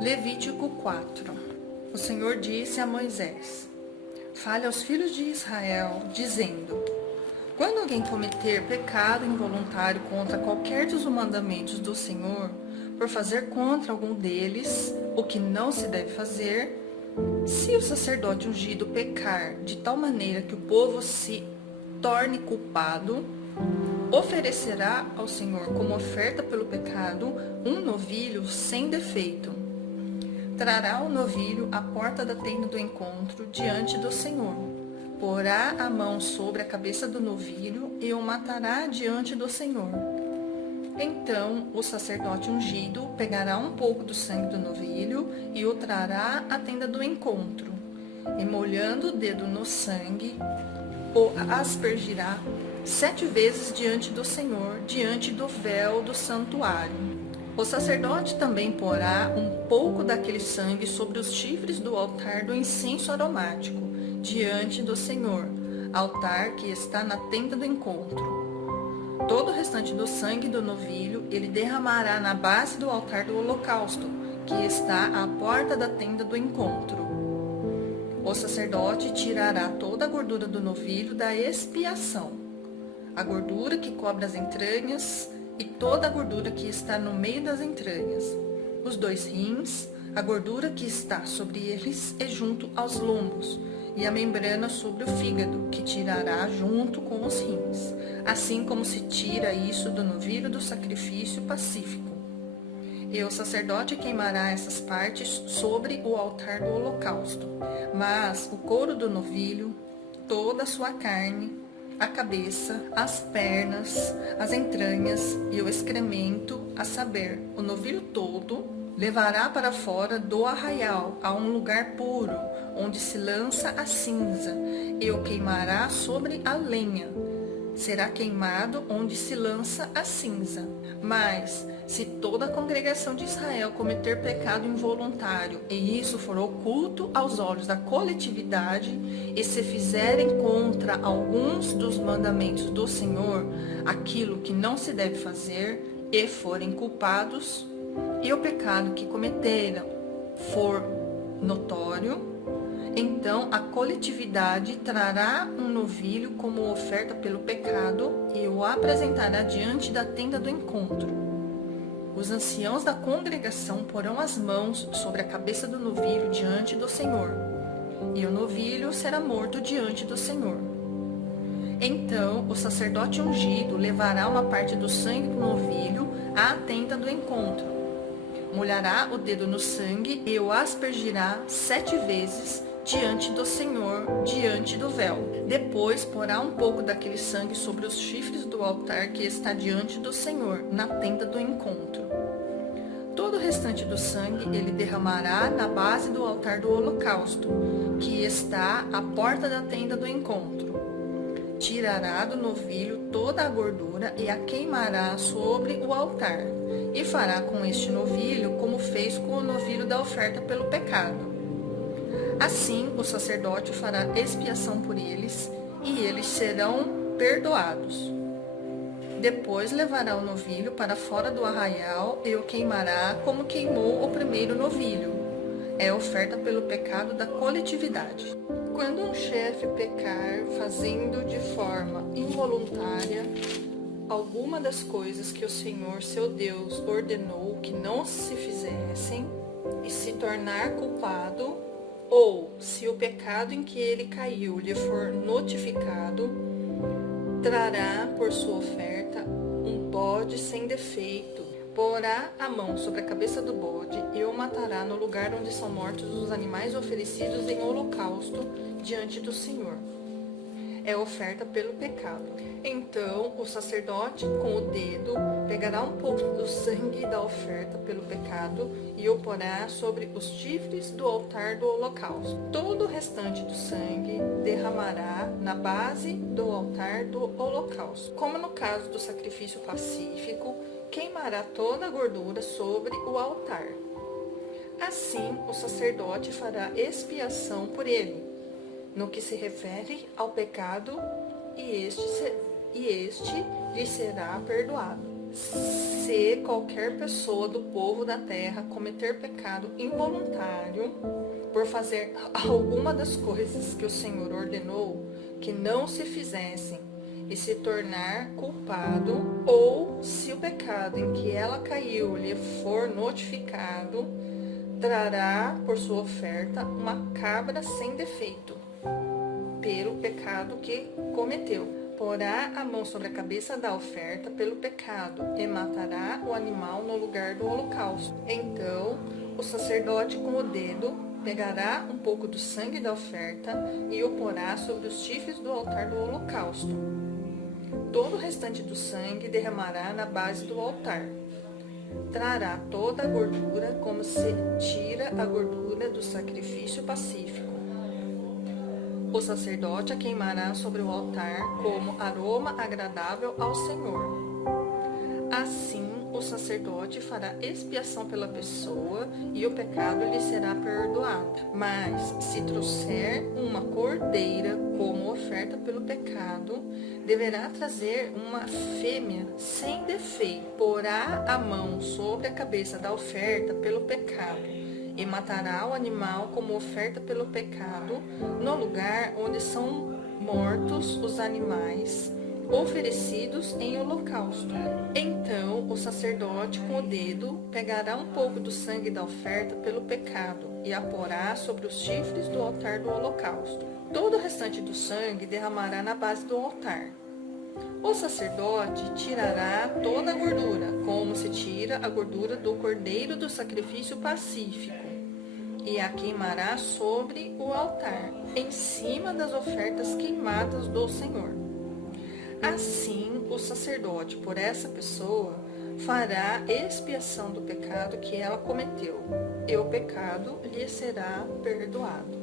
Levítico 4. O Senhor disse a Moisés: Fale aos filhos de Israel, dizendo: Quando alguém cometer pecado involuntário contra qualquer dos mandamentos do Senhor, por fazer contra algum deles o que não se deve fazer, se o sacerdote ungido pecar de tal maneira que o povo se torne culpado, oferecerá ao Senhor como oferta pelo pecado um novilho sem defeito. Trará o novilho à porta da tenda do encontro diante do Senhor. Porá a mão sobre a cabeça do novilho e o matará diante do Senhor. Então o sacerdote ungido pegará um pouco do sangue do novilho e o trará à tenda do encontro. E molhando o dedo no sangue, o aspergirá 7 vezes diante do Senhor, diante do véu do santuário. O sacerdote também porá um pouco daquele sangue sobre os chifres do altar do incenso aromático, diante do Senhor, altar que está na tenda do encontro. Todo o restante do sangue do novilho ele derramará na base do altar do holocausto, que está à porta da tenda do encontro. O sacerdote tirará toda a gordura do novilho da expiação, a gordura que cobre as entranhas e toda a gordura que está no meio das entranhas, os 2 rins, a gordura que está sobre eles e junto aos lombos, e a membrana sobre o fígado, que tirará junto com os rins, assim como se tira isso do novilho do sacrifício pacífico. E o sacerdote queimará essas partes sobre o altar do holocausto, mas o couro do novilho, toda a sua carne, a cabeça, as pernas, as entranhas e o excremento, a saber, o novilho todo, levará para fora do arraial a um lugar puro, onde se lança a cinza, e o queimará sobre a lenha. Será queimado onde se lança a cinza. Mas, se toda a congregação de Israel cometer pecado involuntário, e isso for oculto aos olhos da coletividade, e se fizerem contra alguns dos mandamentos do Senhor aquilo que não se deve fazer, e forem culpados, e o pecado que cometeram for notório, então a coletividade trará um novilho como oferta pelo pecado e o apresentará diante da tenda do encontro. Os anciãos da congregação porão as mãos sobre a cabeça do novilho diante do Senhor, e o novilho será morto diante do Senhor. Então o sacerdote ungido levará uma parte do sangue do novilho à tenda do encontro. Molhará o dedo no sangue e o aspergirá 7 vezes diante do Senhor, diante do véu. Depois porá um pouco daquele sangue sobre os chifres do altar que está diante do Senhor, na tenda do encontro. Todo o restante do sangue ele derramará na base do altar do holocausto, que está à porta da tenda do encontro. Tirará do novilho toda a gordura e a queimará sobre o altar, e fará com este novilho como fez com o novilho da oferta pelo pecado. Assim, o sacerdote fará expiação por eles, e eles serão perdoados. Depois levará o novilho para fora do arraial e o queimará como queimou o primeiro novilho. É oferta pelo pecado da coletividade. Quando um chefe pecar fazendo de forma involuntária alguma das coisas que o Senhor seu Deus ordenou que não se fizessem e se tornar culpado, ou se o pecado em que ele caiu lhe for notificado, trará por sua oferta um bode sem defeito, porá a mão sobre a cabeça do bode e o matará no lugar onde são mortos os animais oferecidos em holocausto diante do Senhor. É oferta pelo pecado. Então o sacerdote, com o dedo, pegará um pouco do sangue da oferta pelo pecado e o porá sobre os chifres do altar do holocausto. Todo o restante do sangue derramará na base do altar do holocausto. Como no caso do sacrifício pacífico, queimará toda a gordura sobre o altar. Assim, o sacerdote fará expiação por ele, no que se refere ao pecado, e este lhe será perdoado. Se qualquer pessoa do povo da terra cometer pecado involuntário por fazer alguma das coisas que o Senhor ordenou que não se fizessem e se tornar culpado, ou se o pecado em que ela caiu lhe for notificado, trará por sua oferta uma cabra sem defeito, pelo pecado que cometeu. Porá a mão sobre a cabeça da oferta pelo pecado e matará o animal no lugar do holocausto. Então o sacerdote com o dedo pegará um pouco do sangue da oferta e o porá sobre os chifres do altar do holocausto. Todo o restante do sangue derramará na base do altar. Trará toda a gordura, como se tira a gordura do sacrifício pacífico. O sacerdote a queimará sobre o altar como aroma agradável ao Senhor. Assim, o sacerdote fará expiação pela pessoa e o pecado lhe será perdoado. Mas, se trouxer uma cordeira como oferta pelo pecado, deverá trazer uma fêmea sem defeito. Porá a mão sobre a cabeça da oferta pelo pecado e matará o animal como oferta pelo pecado, no lugar onde são mortos os animais oferecidos em holocausto. Então o sacerdote com o dedo pegará um pouco do sangue da oferta pelo pecado e a porá sobre os chifres do altar do holocausto. Todo o restante do sangue derramará na base do altar. O sacerdote tirará toda a gordura, como se tira a gordura do cordeiro do sacrifício pacífico, e a queimará sobre o altar, em cima das ofertas queimadas do Senhor. Assim, o sacerdote, por essa pessoa, fará expiação do pecado que ela cometeu, e o pecado lhe será perdoado.